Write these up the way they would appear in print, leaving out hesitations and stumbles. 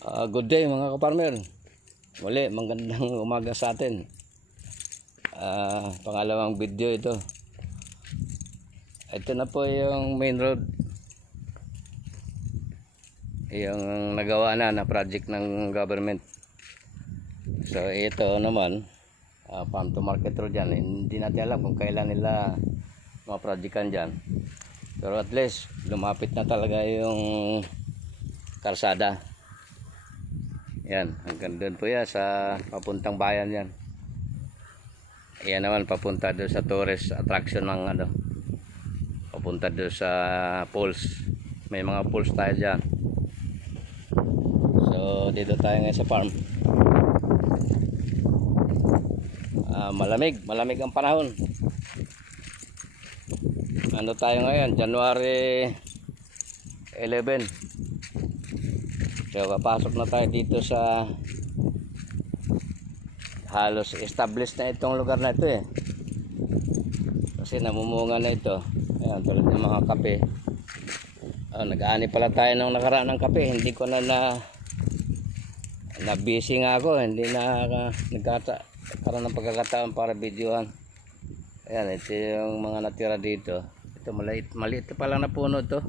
Good day mga kaparmer. Muli, magandang umaga sa atin. Pangalawang video ito. Ito na po yung main road. Yung nagawa na project ng government. So ito naman, farm to market road yan. Hindi natin alam kung kailan nila maprojectan dyan. Pero at least, lumapit na talaga yung karsada. Yan, hanggang doon po yan sa papuntang bayan yan. Yan naman papunta doon sa tourist attraction ng ano. Papunta doon sa pools. May mga pools tayo dyan. So dito tayo ngayon sa farm. Malamig ang panahon. Ano tayo ngayon? January 11. So kapasok na tayo dito sa halos established na itong lugar na ito eh. Kasi namumunga na ito. Ayan, tulad ng mga kape. Nag-aani pala tayo nung nakaraan ng kape. Hindi ko na busy nga ako. Hindi na nagkaroon ng pagkakataon para videohan. Ayan, ito yung mga natira dito. Ito maliit pa lang na puno to.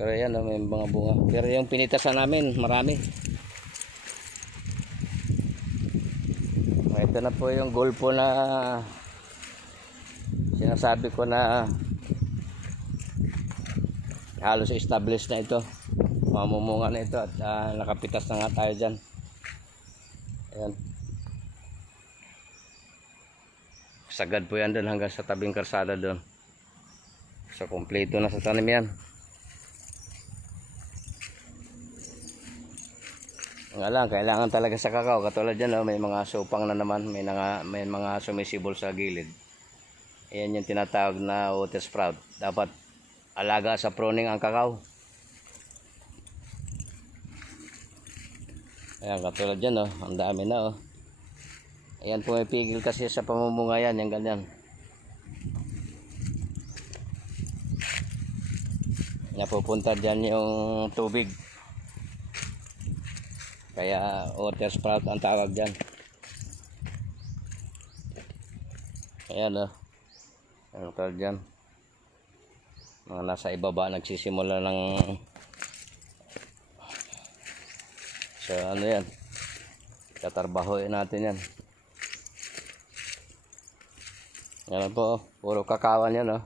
Pero yan, may mga bunga. Pero yung pinitasan namin, marami. Ito na po yung gulpo na sinasabi ko na halos established na ito. Mamumunga na ito at nakapitas na nga tayo dyan. Ayan. Sagad po yan doon hanggang sa tabing karsada doon. So, kompleto na sa tanim yan. Kailangan talaga sa kakao. Katulad dyan, may mga supang na naman. May mga sumisibol sa gilid. Ayan yung tinatawag na water sprout. Dapat alaga sa pruning ang kakao. Ayan, katulad dyan, ang dami na. Ayan, pumipigil kasi sa pamumunga yan. Yung ganyan. Napupunta dyan yung tubig. Kaya water sprout ang tawag dyan. Ayan ang tawag dyan. Mga nasa ibaba nagsisimula ng so ano yan, tatarbahoin natin yan. Yan po, puro kakawan yan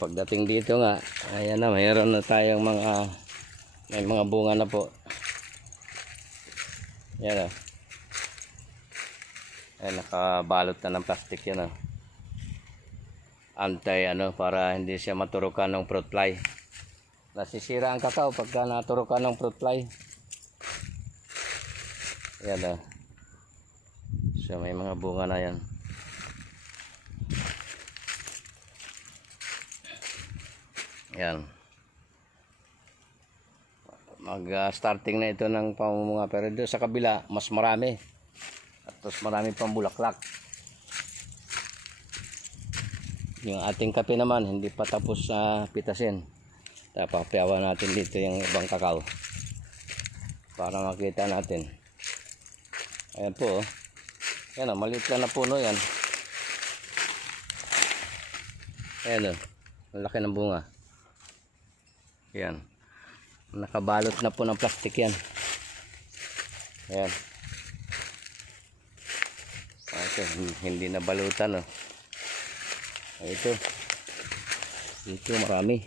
Pagdating dito nga, ayan na, mayroon na tayong may mga bunga na po. Yan Ayan, nakabalot na ng plastic yan para hindi siya maturukan ng fruit fly. Nasisira ang kakao pagka naturukan ng fruit fly. Yan So may mga bunga na yan. Yan. Starting na ito ng pamumunga. Pero doon sa kabila, mas marami. At mas marami pang bulaklak. Yung ating kape naman, hindi pa tapos sa pitasin. Papayawan natin dito yung ibang kakao. Para makita natin. Ayan po Yan maliit lang na puno yan. Ayan ang laki ng bunga. Yan. Nakabalot na po ng plastic yan. Ayan. Ito, hindi na balutan Ito. Dito marami.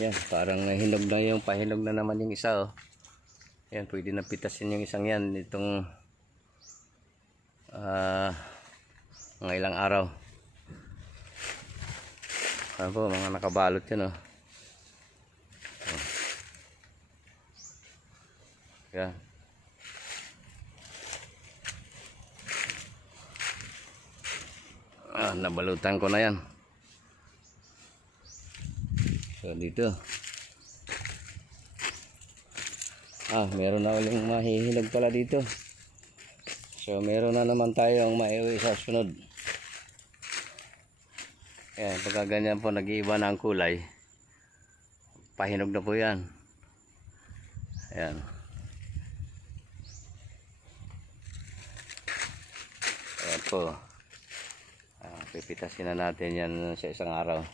Yan, parang nahinog na pahinog na naman yung isa Yan, pwede na pitasin yung isang yan itong mga ilang araw. Ano po, mga nakabalot yan Yan. Nabalutan ko na yan. So dito meron na uling mahihinog pala dito. So meron na naman tayong maiuwi sa sunod. Ayan, pagka ganyan po nag-iiba na ang kulay, pahinog na po yan. Ayan. Ayan po. Pipitasin na natin yan sa isang araw.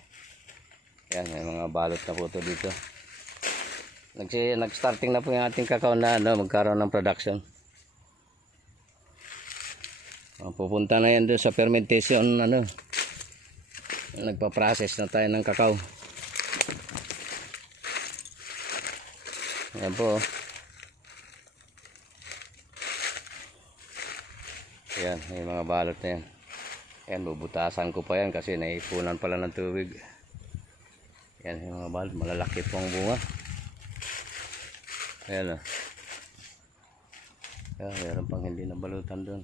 Ayan, may mga balot na po ito dito. Nag-starting na po yung ating kakao na magkaroon ng production. Pupunta na yan doon sa fermentation, nagpa-process na tayo ng kakao. Ayan po. Ayan, may mga balot na yan. Ayan, bubutasan ko pa yan kasi naipunan pala ng tubig. Ayan, yung mga balot, malalaki po ang bunga. Ayan o. Ayan, meron pang hindi nabalutan doon.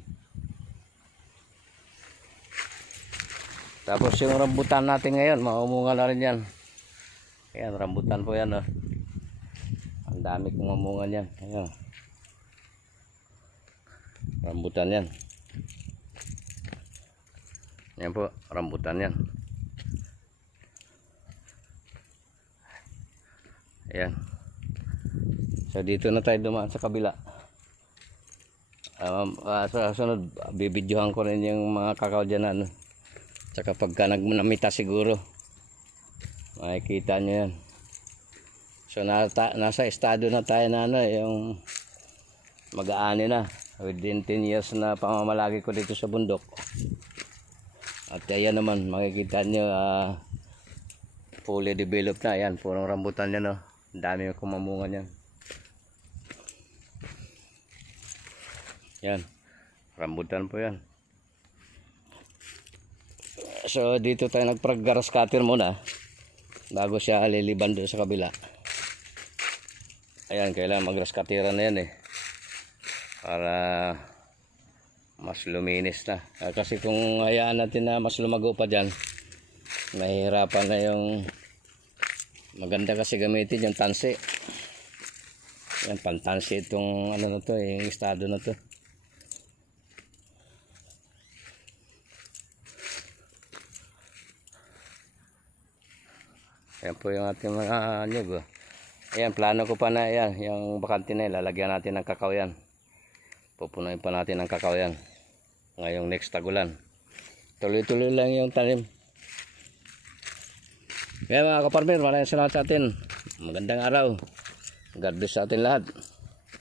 Tapos yung rambutan natin ngayon, maumunga na rin yan. Ayan, rambutan po yan o. Ang dami kong mamungan yan. Ayan. Rambutan yan. Ayan po, rambutan yan. Ayan. So dito na tayo dumaan sa kabila. Sa sunod, bibidyohan ko rin yung mga kakao dyan. Tsaka pagka namita siguro, makikita nyo yan. So nasa estado na tayo na yung mag-aani na. Within 10 years na pamamalagi ko dito sa bundok. At ayan naman, makikita nyo fully developed na. Ayan, purong rambutan yan. Ang dami kumamungan yan. Yan, rambutan po yan. So dito tayo nagpag-grass cutter muna bago siya liliban doon sa kabila. Ayan, kailangan mag-grass cutteran na yan para mas luminis na. Kasi kung hayaan natin na mas lumago pa dyan, mahihirapan na yung maganda kasi gamitin yung tansi. Yan, pantansi itong na to, yung estado na to. Ayan po yung ating mga nyug. Ayan, plano ko pa na yan. Yung bakante na yan, lalagyan natin ng kakao yan. Pupunuin pa natin ng kakao yan. Ngayong next tagulan. Tuloy-tuloy lang yung tanim. Kaya mga kaparmer, maraming salamat sa atin. Magandang araw. God bless sa atin lahat.